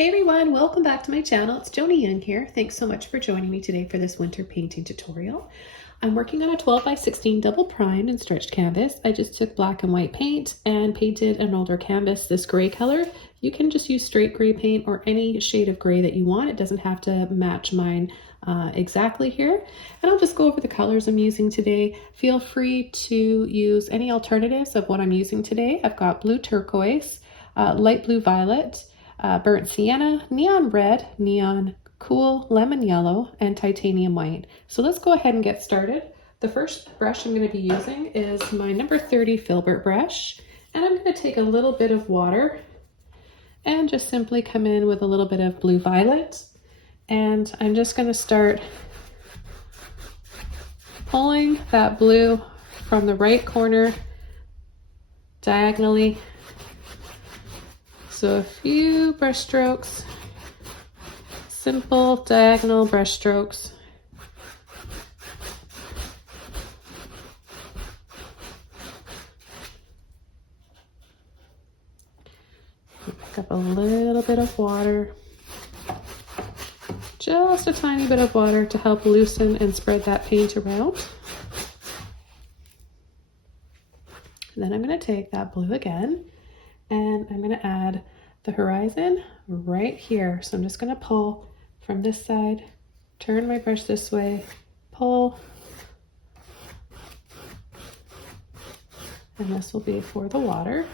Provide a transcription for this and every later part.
Hey everyone, welcome back to my channel. It's Joni in here. Thanks so much for joining me today for this winter painting tutorial. I'm working on a 12 by 16 double primed and stretched canvas. I just took black and white paint and painted an older canvas this gray color. You can just use straight gray paint or any shade of gray that you want. It doesn't have to match mine exactly here. And I'll just go over the colors I'm using today. Feel free to use any alternatives of what I'm using today. I've got blue turquoise, light blue violet, burnt sienna, neon red, neon cool lemon yellow, and titanium white. So let's go ahead and get started. The first brush I'm going to be using is my number 30 filbert brush, and I'm going to take a little bit of water and just simply come in with a little bit of blue violet, and I'm just going to start pulling that blue from the right corner diagonally. So a few brush strokes, simple diagonal brush strokes. Pick up a little bit of water, just a tiny bit of water to help loosen and spread that paint around. And then I'm going to take that blue again, and I'm going to add the horizon right here. So I'm just going to pull from this side, turn my brush this way, pull, and this will be for the water.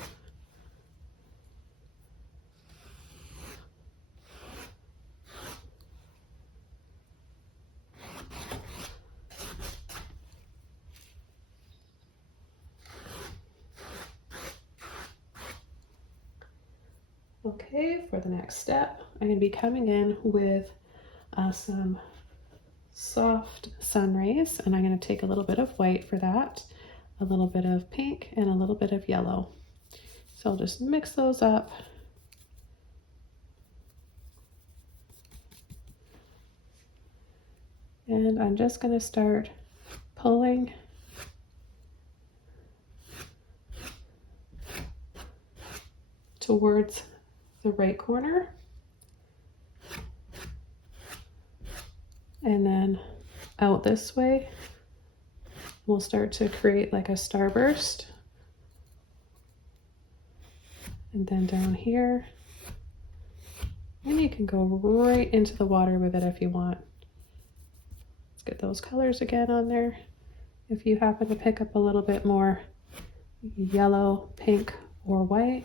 Okay, for the next step, I'm going to be coming in with some soft sun rays, and I'm going to take a little bit of white for that, a little bit of pink, and a little bit of yellow. So I'll just mix those up. And I'm just going to start pulling towards the right corner, and then out this way. We'll start to create like a starburst, and then down here, and you can go right into the water with it if you want. Let's get those colors again on there. If you happen to pick up a little bit more yellow, pink, or white,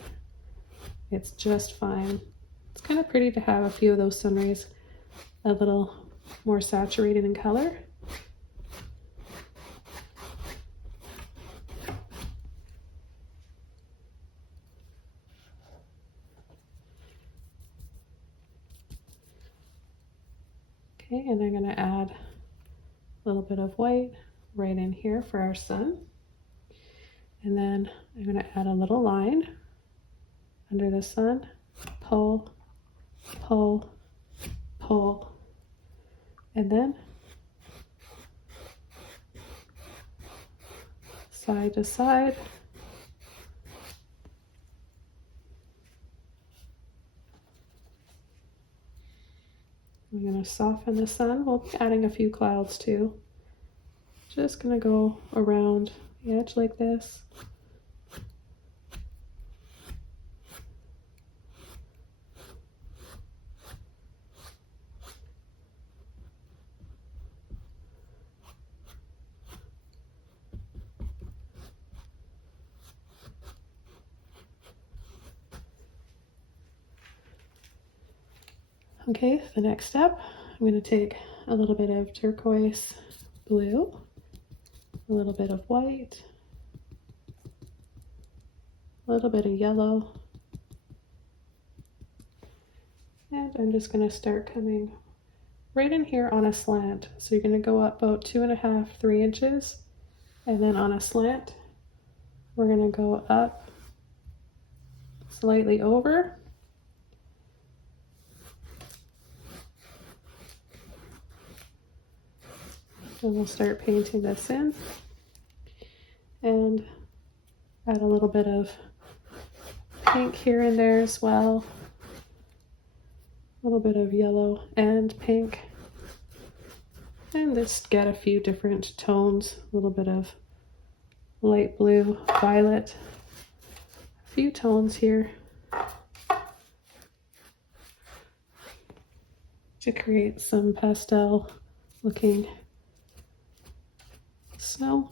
it's just fine. It's kind of pretty to have a few of those sun rays a little more saturated in color. Okay, and I'm going to add a little bit of white right in here for our sun. And then I'm going to add a little line under the sun, pull, pull, pull, and then side to side. I'm going to soften the sun. We'll be adding a few clouds too. Just going to go around the edge like this. Okay, the next step, I'm going to take a little bit of turquoise blue, a little bit of white, a little bit of yellow, and I'm just going to start coming right in here on a slant. So you're going to go up about 2.5, 3 inches, and then on a slant, we're going to go up slightly over. And we'll start painting this in and add a little bit of pink here and there as well. A little bit of yellow and pink. And just get a few different tones, a little bit of light blue, violet, a few tones here to create some pastel looking snow.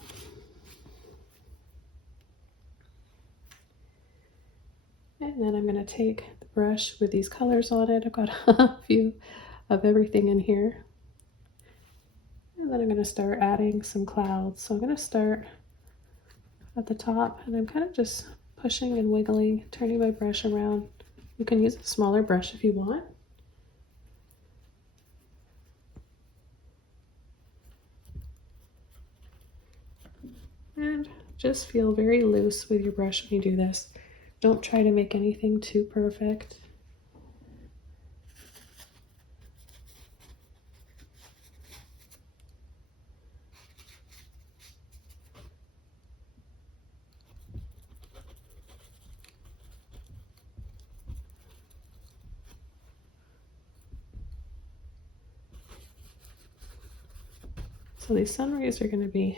And then I'm going to take the brush with these colors on it. I've got a few of everything in here. And then I'm going to start adding some clouds. So I'm going to start at the top, and I'm kind of just pushing and wiggling, turning my brush around. You can use a smaller brush if you want. And just feel very loose with your brush when you do this. Don't try to make anything too perfect. So these sun rays are going to be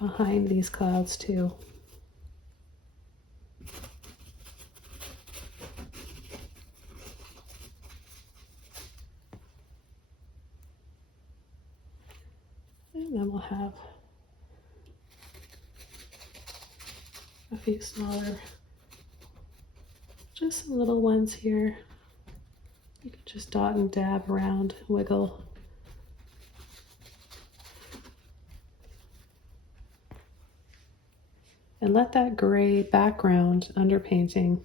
behind these clouds too. And then we'll have a few smaller, just some little ones here. You can just dot and dab around, wiggle. And let that gray background underpainting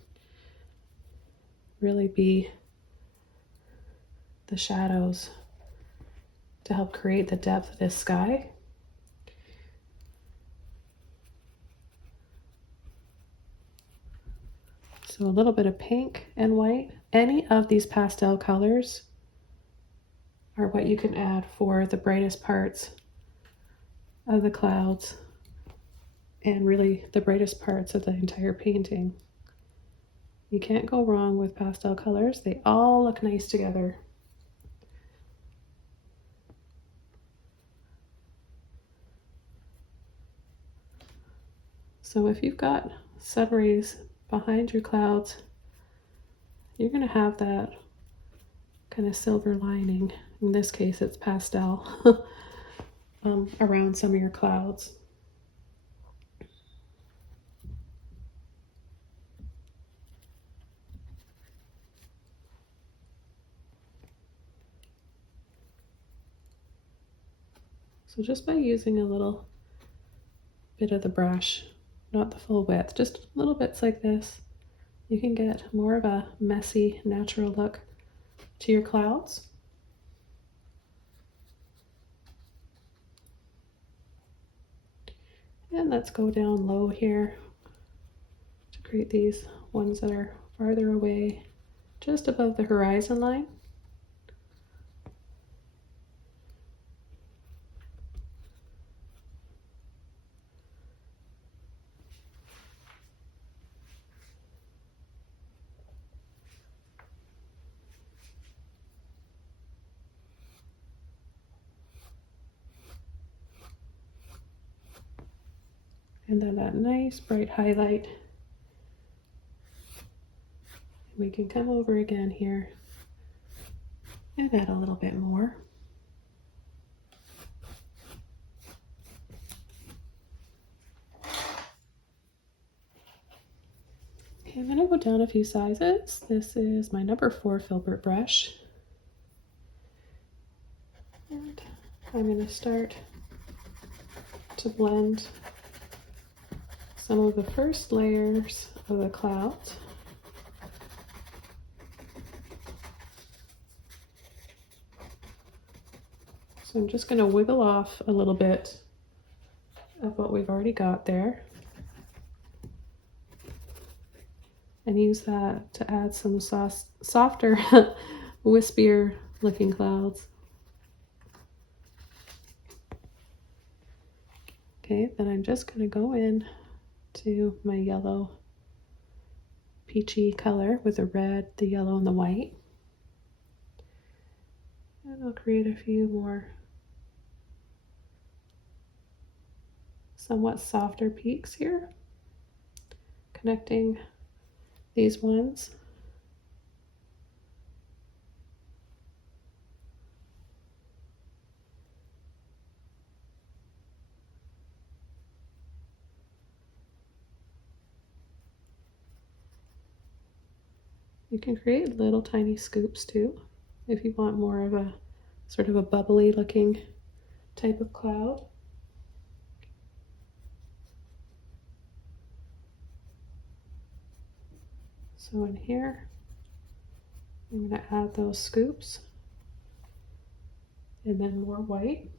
really be the shadows to help create the depth of this sky. So a little bit of pink and white. Any of these pastel colors are what you can add for the brightest parts of the clouds and really the brightest parts of the entire painting. You can't go wrong with pastel colors. They all look nice together. So if you've got sun rays behind your clouds, you're going to have that kind of silver lining. In this case, it's pastel around some of your clouds. So just by using a little bit of the brush, not the full width, just little bits like this, you can get more of a messy, natural look to your clouds. And let's go down low here to create these ones that are farther away, just above the horizon line. And then that nice bright highlight. We can come over again here and add a little bit more. Okay, I'm going to go down a few sizes. This is my number 4 filbert brush. And I'm going to start to blend some of the first layers of the clouds. So I'm just going to wiggle off a little bit of what we've already got there and use that to add some softer, wispier looking clouds. Okay, then I'm just going to go in to my yellow peachy color with the red, the yellow, and the white. And I'll create a few more somewhat softer peaks here, connecting these ones. You can create little tiny scoops too, if you want more of a sort of a bubbly looking type of cloud. So in here, I'm going to add those scoops and then more white.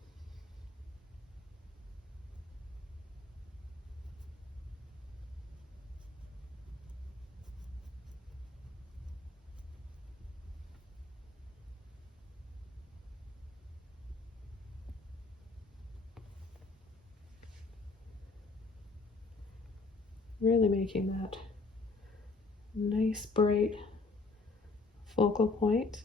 Really making that nice bright focal point.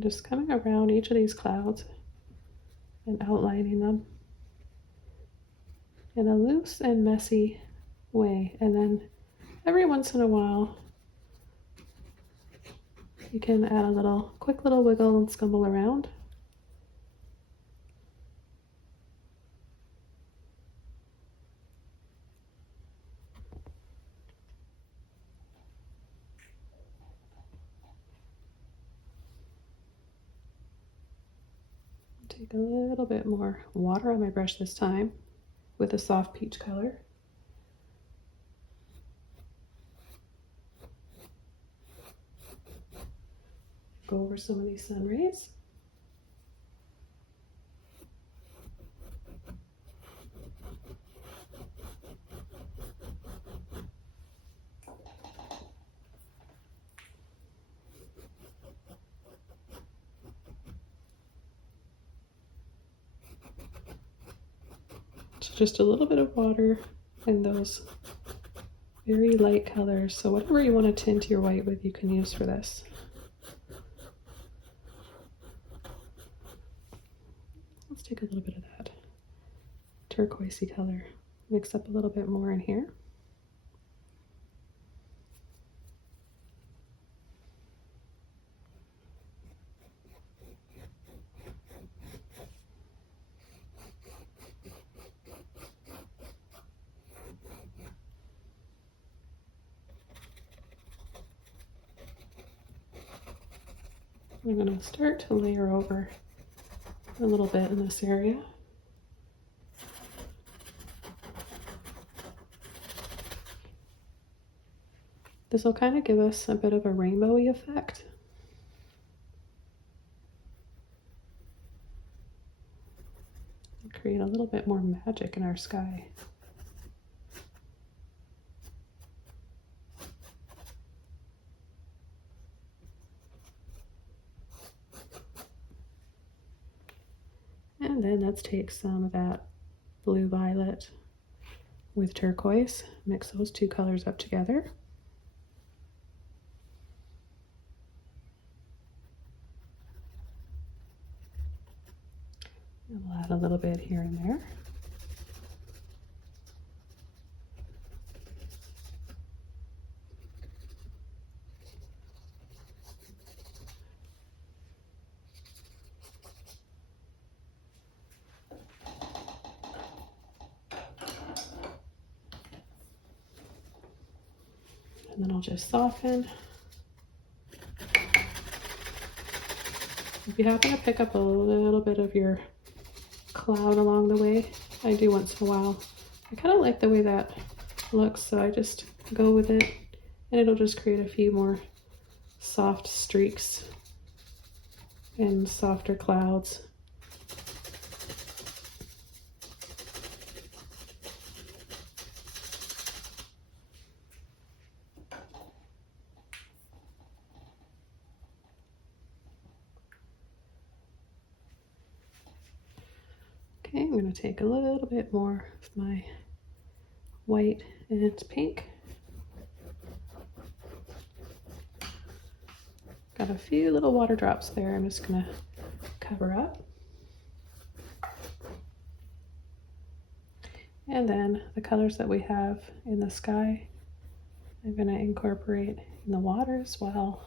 Just coming around each of these clouds and outlining them in a loose and messy way. And then every once in a while, you can add a quick little wiggle and scumble around. Take a little bit more water on my brush this time with a soft peach color. Go over some of these sun rays. So just a little bit of water and those very light colors. So whatever you want to tint your white with, you can use for this. Let's take a little bit of that turquoisey color. Mix up a little bit more in here. I'm going to start to layer over a little bit in this area. This will kind of give us a bit of a rainbowy effect. Create a little bit more magic in our sky. And then let's take some of that blue violet with turquoise, mix those two colors up together. And we'll add a little bit here and there. And then I'll just soften. If you happen to pick up a little bit of your cloud along the way, I do once in a while. I kind of like the way that looks, so I just go with it, and it'll just create a few more soft streaks and softer clouds. Okay, I'm going to take a little bit more of my white and pink. Got a few little water drops there. I'm just going to cover up. And then the colors that we have in the sky, I'm going to incorporate in the water as well.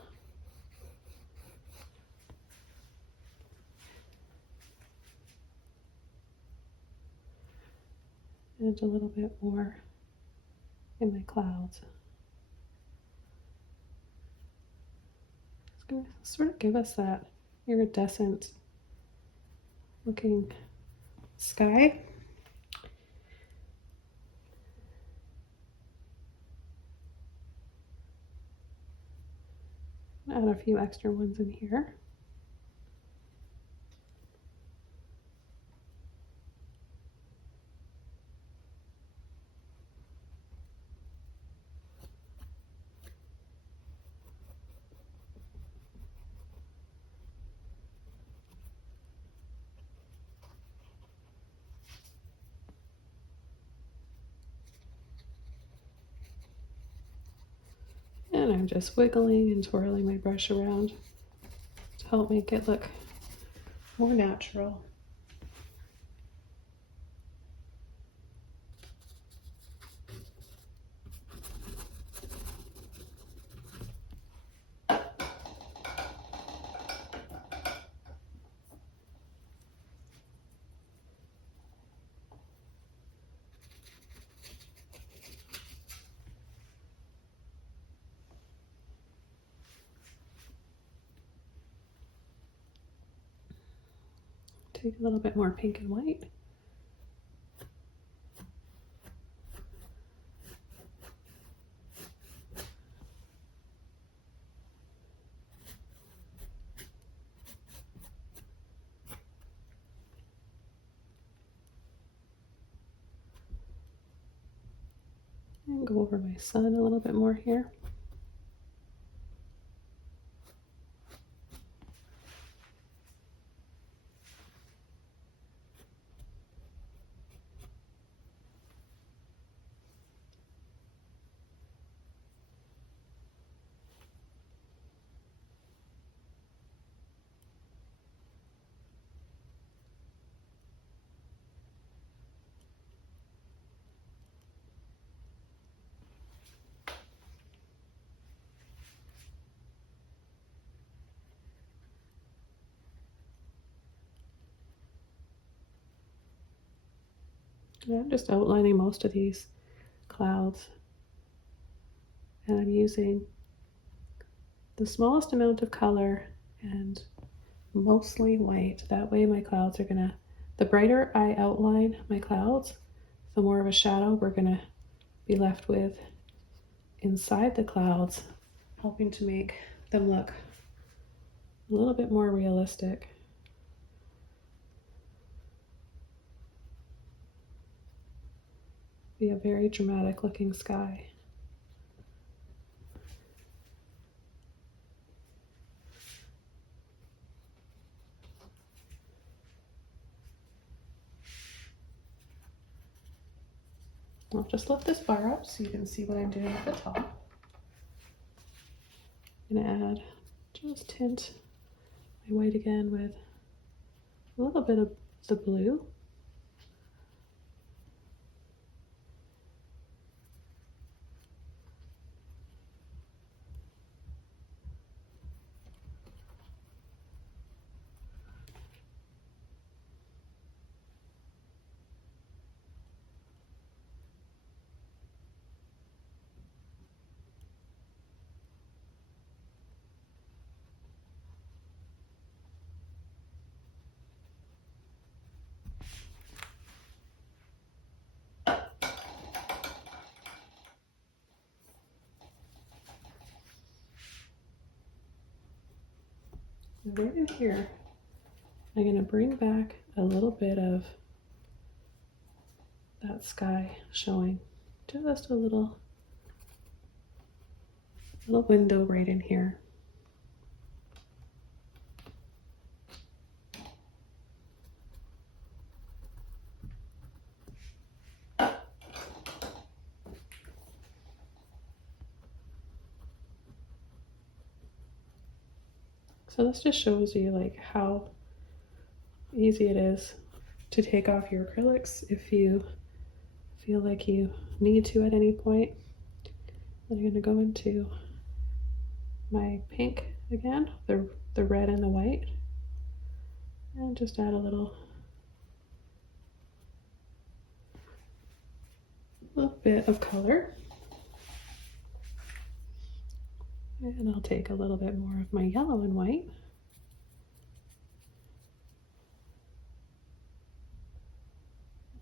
And a little bit more in my clouds. It's going to sort of give us that iridescent looking sky. Add a few extra ones in here. And I'm just wiggling and twirling my brush around to help make it look more natural. Take a little bit more pink and white. And go over my sun a little bit more here. And I'm just outlining most of these clouds, and I'm using the smallest amount of color and mostly white. That way my clouds are gonna, the brighter I outline my clouds, the more of a shadow we're gonna be left with inside the clouds, helping to make them look a little bit more realistic. Be a very dramatic looking sky. I'll just lift this bar up so you can see what I'm doing at the top. I'm gonna add, just tint my white again with a little bit of the blue. Right in here, I'm going to bring back a little bit of that sky showing, just a little window right in here. So this just shows you like how easy it is to take off your acrylics if you feel like you need to at any point. Then I'm going to go into my pink again, the red and the white, and just add a little bit of color. And I'll take a little bit more of my yellow and white.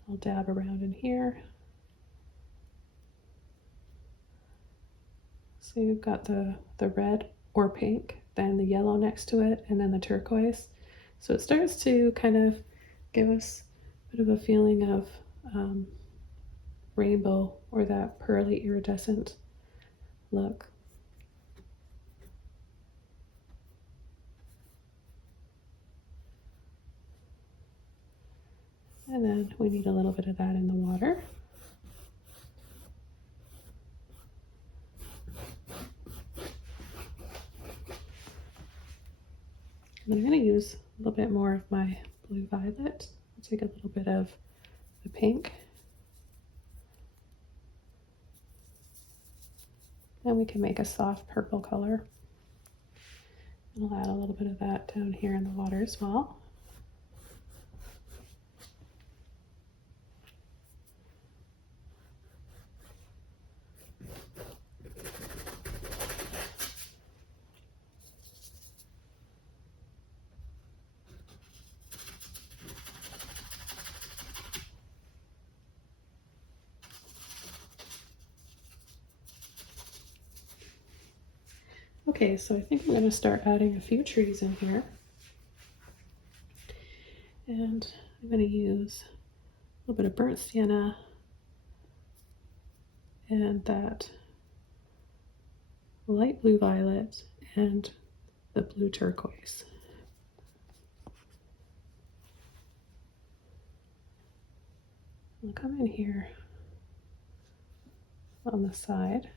I'll dab around in here. So you've got the red or pink, then the yellow next to it, and then the turquoise. So it starts to kind of give us a bit of a feeling of rainbow or that pearly iridescent look. And then we need a little bit of that in the water. And I'm going to use a little bit more of my blue violet. I'll take a little bit of the pink. And we can make a soft purple color. And I'll add a little bit of that down here in the water as well. Okay, so I think I'm going to start adding a few trees in here. And I'm going to use a little bit of burnt sienna and that light blue violet and the blue turquoise. I'll come in here on the side.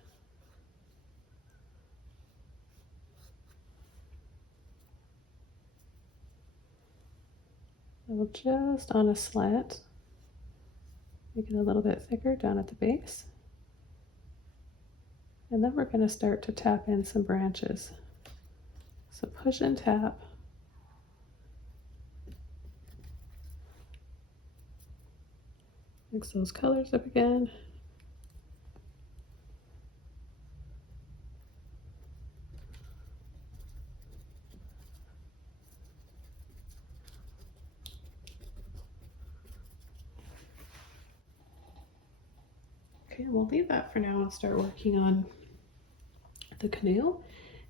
I will just on a slant make it a little bit thicker down at the base. And then we're going to start to tap in some branches. So push and tap. Mix those colors up again. Okay, we'll leave that for now and start working on the canoe.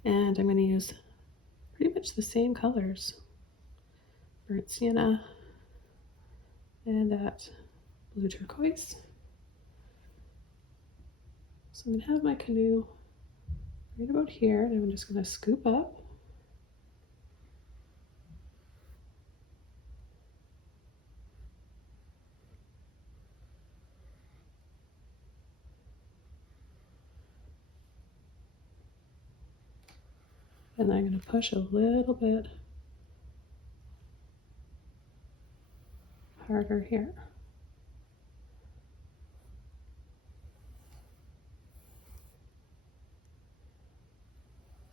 And I'm going to use pretty much the same colors. Burnt sienna and that blue turquoise. So I'm going to have my canoe right about here, and I'm just going to scoop up. And I'm going to push a little bit harder here.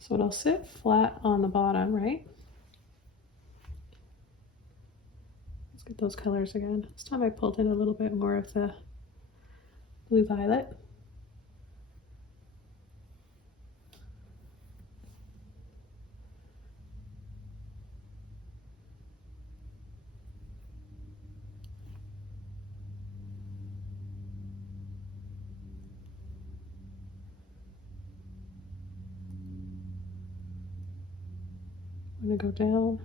So it'll sit flat on the bottom, right? Let's get those colors again. This time I pulled in a little bit more of the blue violet. I'm going to go down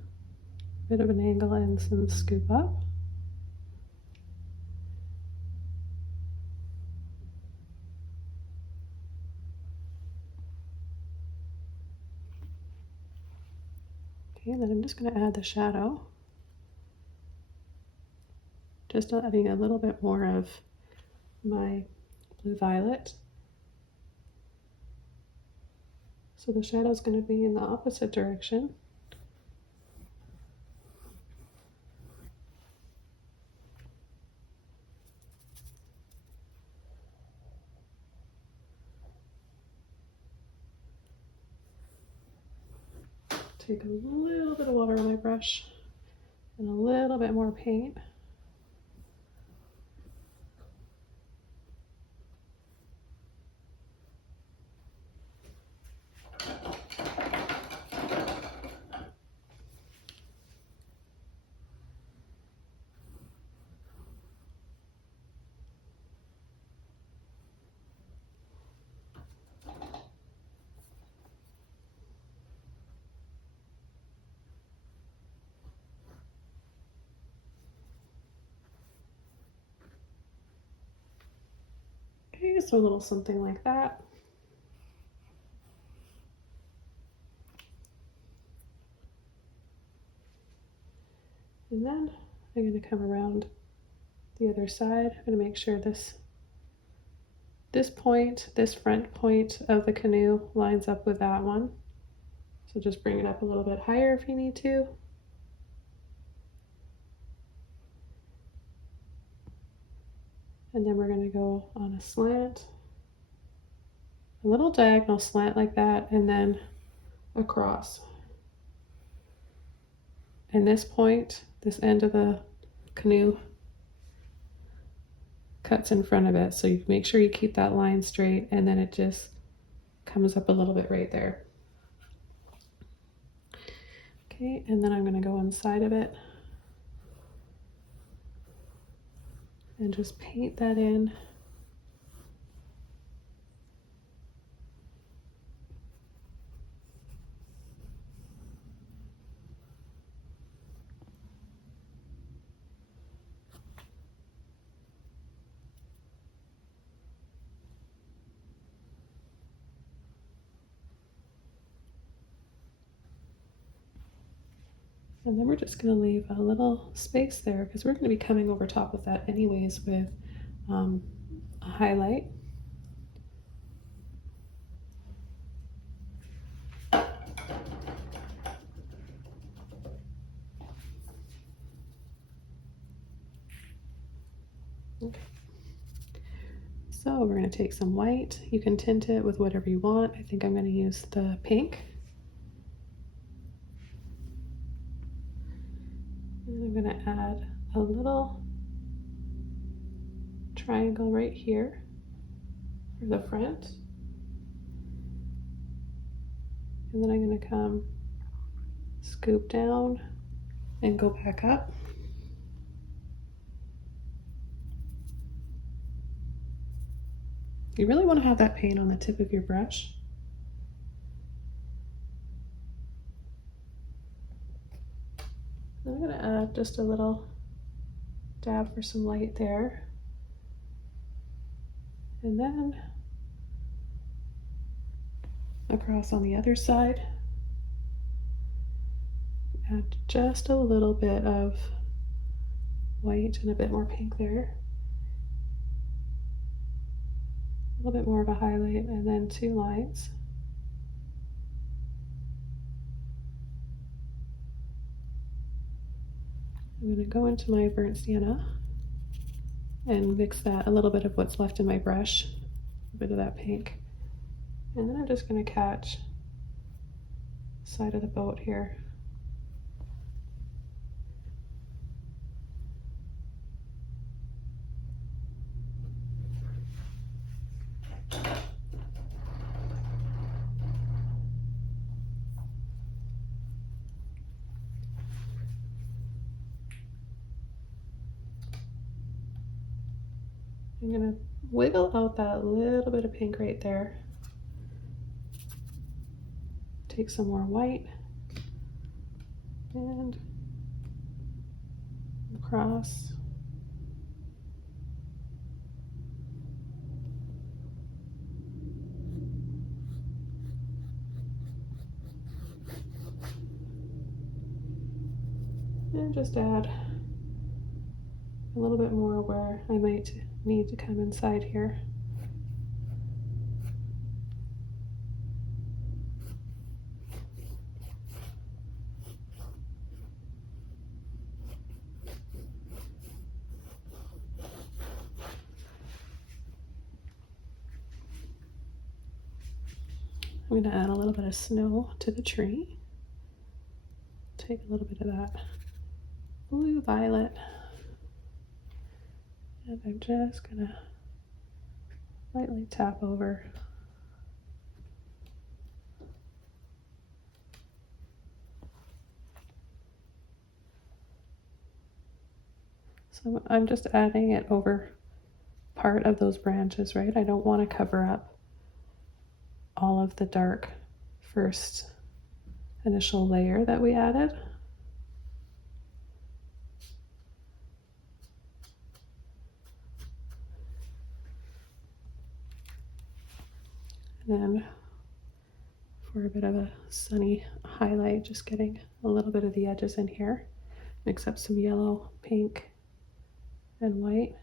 a bit of an angle and some scoop up. Okay, and then I'm just going to add the shadow. Just adding a little bit more of my blue violet. So the shadow is going to be in the opposite direction. take a little bit of water on my brush and a little bit more paint. Okay, just a little something like that. And then I'm going to come around the other side. I'm going to make sure this front point of the canoe lines up with that one. So just bring it up a little bit higher if you need to. And then we're going to go on a slant, a little diagonal slant like that, and then across. And this point, this end of the canoe cuts in front of it. So you make sure you keep that line straight, and then it just comes up a little bit right there. Okay, and then I'm going to go inside of it and just paint that in. And then we're just going to leave a little space there because we're going to be coming over top of that anyways with a highlight. Okay. So we're going to take some white. You can tint it with whatever you want. I think I'm going to use the pink. And I'm going to add a little triangle right here for the front. And then I'm going to come scoop down and go back up. You really want to have that paint on the tip of your brush. I'm going to add just a little dab for some light there. And then across on the other side, add just a little bit of white and a bit more pink there. A little bit more of a highlight, and then 2 lines. I'm going to go into my burnt sienna and mix that, a little bit of what's left in my brush, a bit of that pink. And then I'm just going to catch the side of the boat here. I'm going to wiggle out that little bit of pink right there. Take some more white and across. And just add a little bit more where I might need to come inside here. I'm going to add a little bit of snow to the tree. take a little bit of that blue violet, and I'm just gonna lightly tap over. So I'm just adding it over part of those branches, right? I don't want to cover up all of the dark first initial layer that we added. And then for a bit of a sunny highlight, just getting a little bit of the edges in here. Mix up some yellow, pink, and white.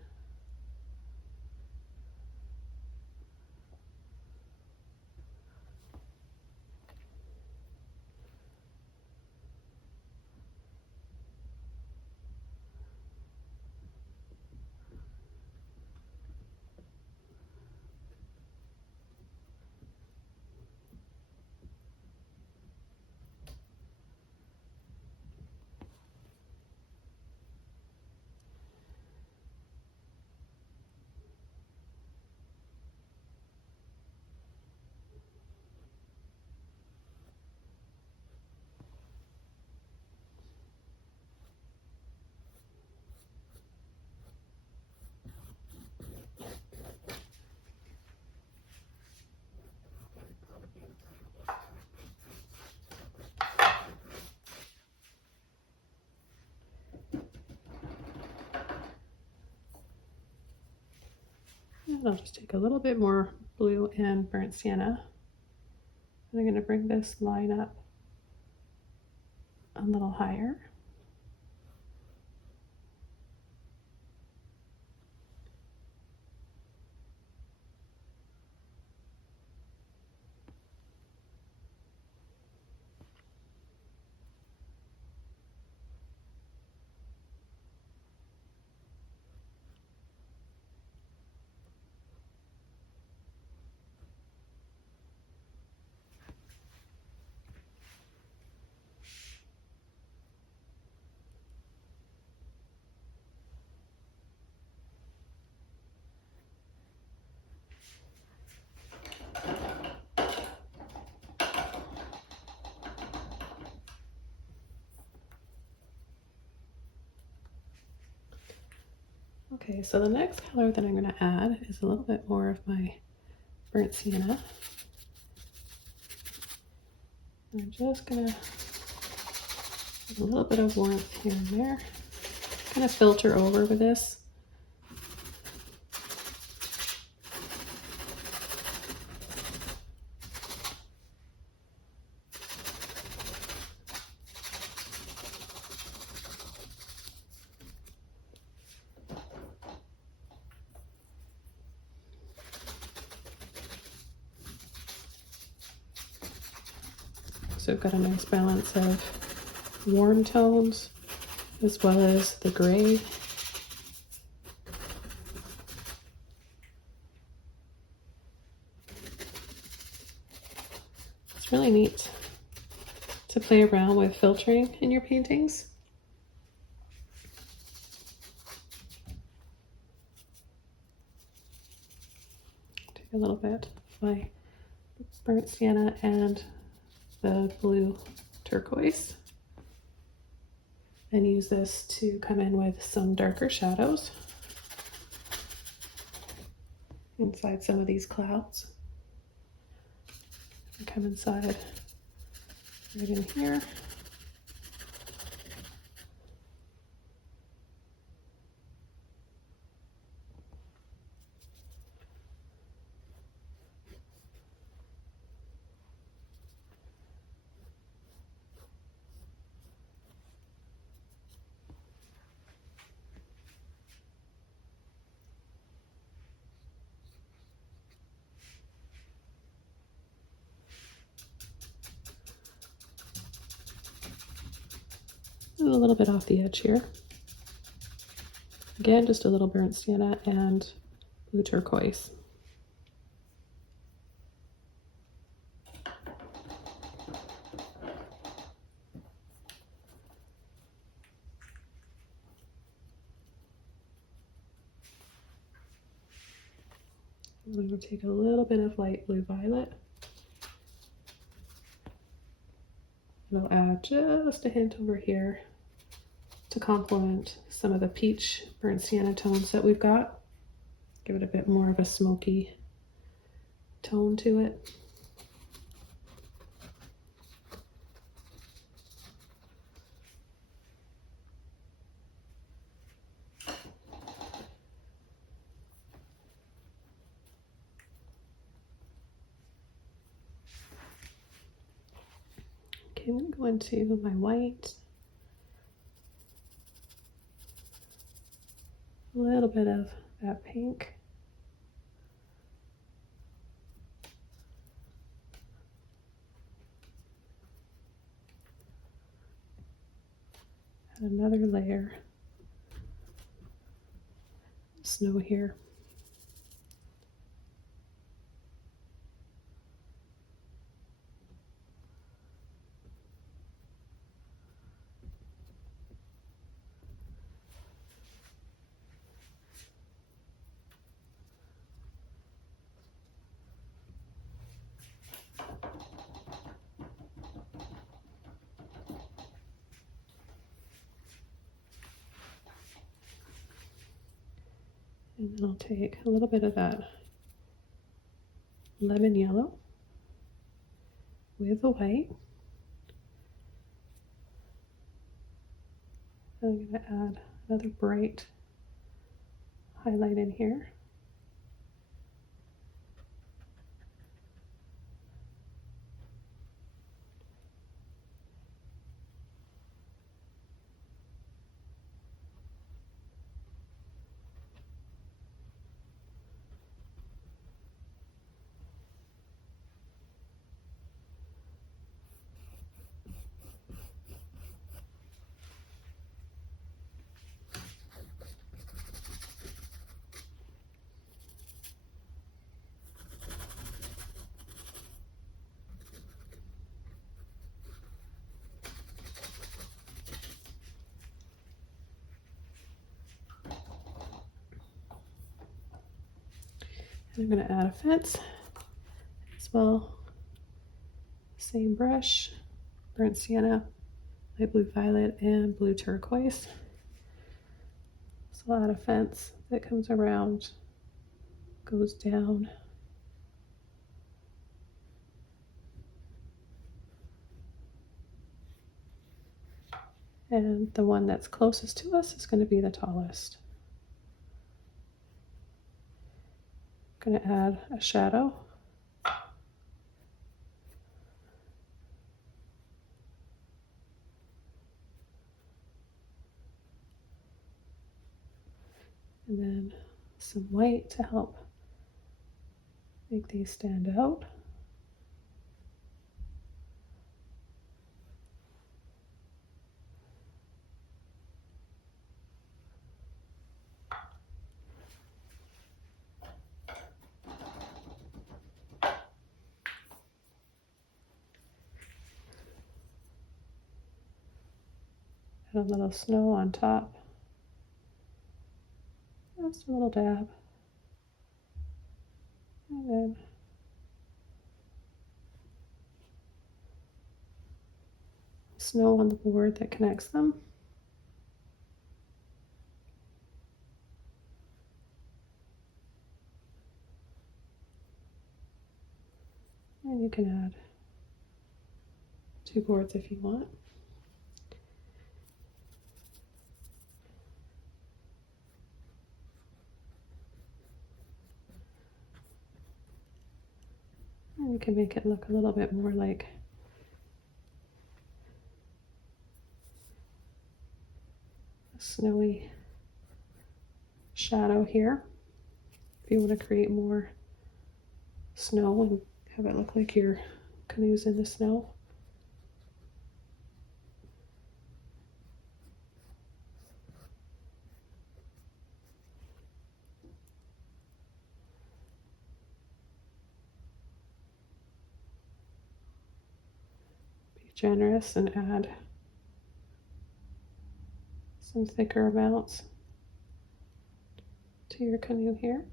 And I'll just take a little bit more blue and burnt sienna. And I'm going to bring this line up a little higher. Okay, so the next color that I'm going to add is a little bit more of my burnt sienna. I'm just going to add a little bit of warmth here and there. Kind of filter over with this. So we've got a nice balance of warm tones as well as the gray. It's really neat to play around with filtering in your paintings. Take a little bit of my burnt sienna and the blue turquoise and use this to come in with some darker shadows inside some of these clouds. And come inside right in here. A little bit off the edge here. Again, just a little burnt sienna and blue turquoise. I'm going to take a little bit of light blue violet. And I'll add just a hint over here to complement some of the peach burnt sienna tones that we've got. Give it a bit more of a smoky tone to it. Okay, I'm going to go into my white. A little bit of that pink. Add another layer of snow here. And then I'll take a little bit of that lemon yellow with the white. I'm going to add another bright highlight in here. And I'm going to add a fence as well. Same brush, burnt sienna, light blue violet, and blue turquoise. So I'll add a fence that comes around, goes down. And the one that's closest to us is going to be the tallest. I'm going to add a shadow. And then some white to help make these stand out. Add a little snow on top. Just a little dab. And then snow on the board that connects them. And you can add 2 boards if you want. And you can make it look a little bit more like a snowy shadow here. If you want to create more snow and have it look like your canoe's in the snow. Be generous and add some thicker amounts to your canoe here.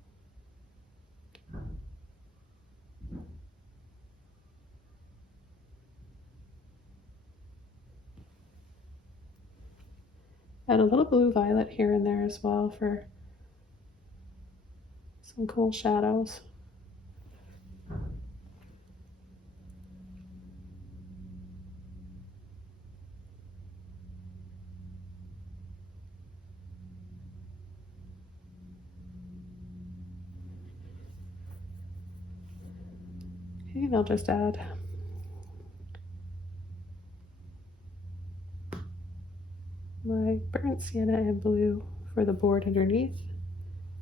Add a little blue violet here and there as well for some cool shadows. Okay, and I'll just add my burnt sienna and blue for the board underneath.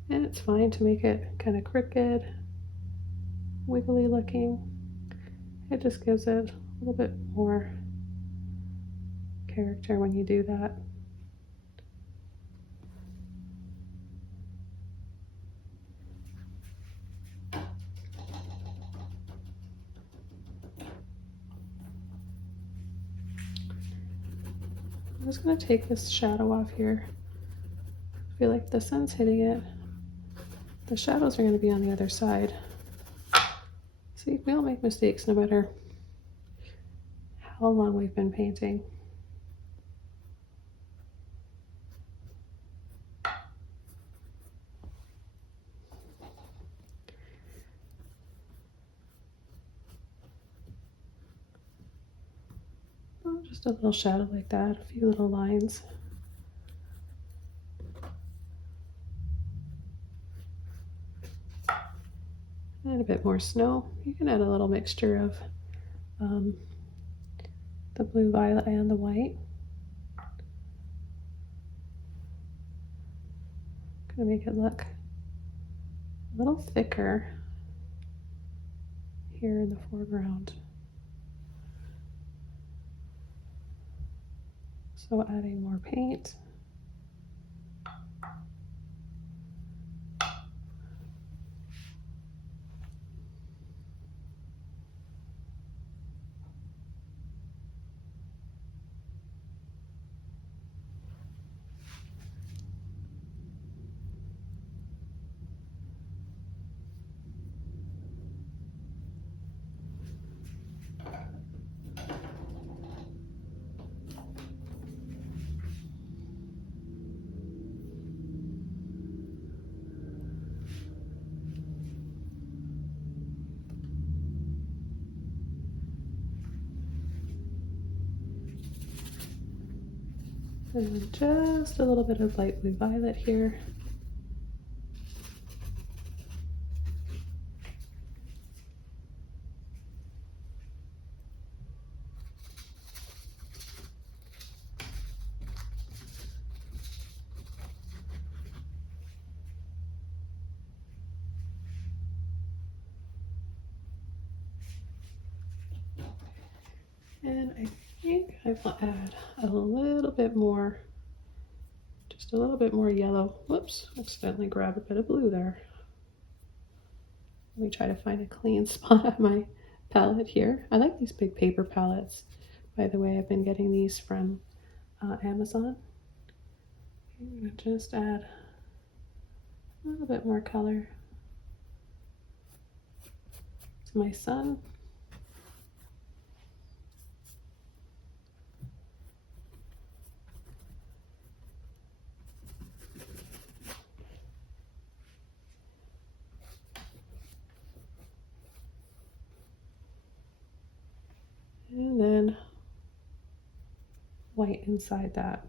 And it's fine to make it kind of crooked, wiggly looking. It just gives it a little bit more character when you do that. I'm just going to take this shadow off here. I feel like the sun's hitting it. The shadows are going to be on the other side. See, we all make mistakes no matter how long we've been painting. Oh, just a little shadow like that, a few little lines. And a bit more snow. You can add a little mixture of the blue, violet, and the white. Gonna make it look a little thicker here in the foreground. So adding more paint. And just a little bit of light blue violet here. And I think I will add a little bit more, just a little bit more yellow. Whoops, accidentally grabbed a bit of blue there. Let me try to find a clean spot on my palette here. I like these big paper palettes. By the way, I've been getting these from Amazon. I'm gonna just add a little bit more color to my sun. And then white inside that.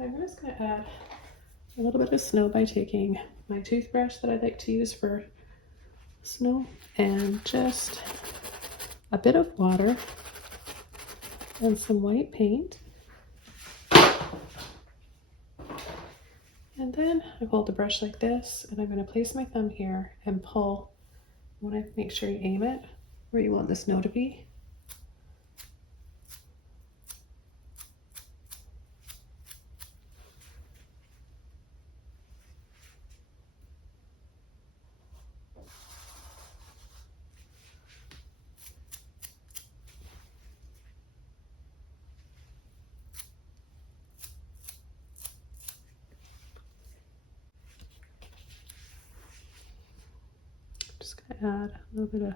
I'm just going to add a little bit of snow by taking my toothbrush that I like to use for snow and just a bit of water and some white paint. And then I hold the brush like this and I'm going to place my thumb here and pull. You want to make sure you aim it where you want the snow to be. Just gonna add a little bit of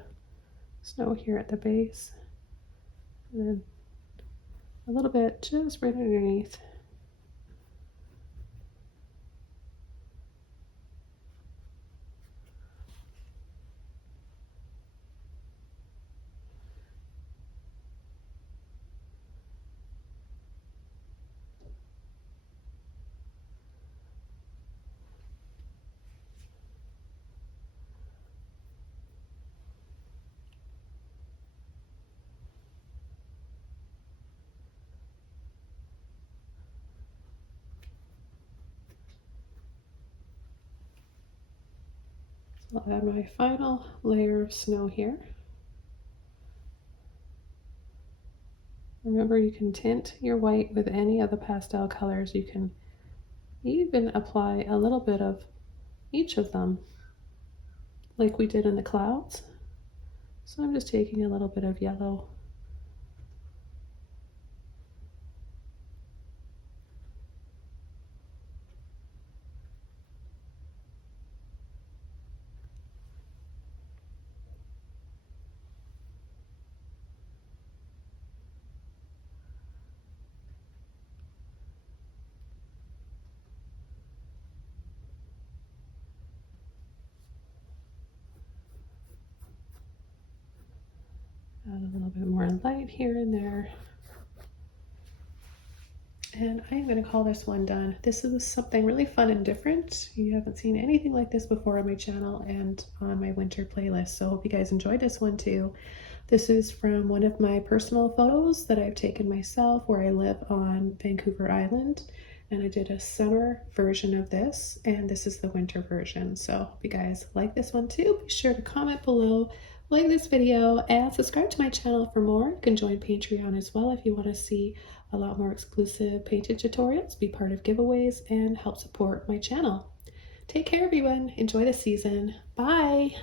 snow here at the base, and then a little bit just right underneath. So I'll add my final layer of snow here. Remember, you can tint your white with any of the pastel colors. You can even apply a little bit of each of them, like we did in the clouds. So I'm just taking a little bit of yellow. Add a little bit more light here and there. And I'm going to call this one done. This is something really fun and different. You haven't seen anything like this before on my channel and on my winter playlist. So I hope you guys enjoyed this one too. This is from one of my personal photos that I've taken myself where I live on Vancouver Island. And I did a summer version of this, and this is the winter version. So hope you guys like this one too. Be sure to comment below, like this video, and subscribe to my channel for more. You can join Patreon as well if you want to see a lot more exclusive painting tutorials, be part of giveaways, and help support my channel. Take care, everyone. Enjoy the season. Bye.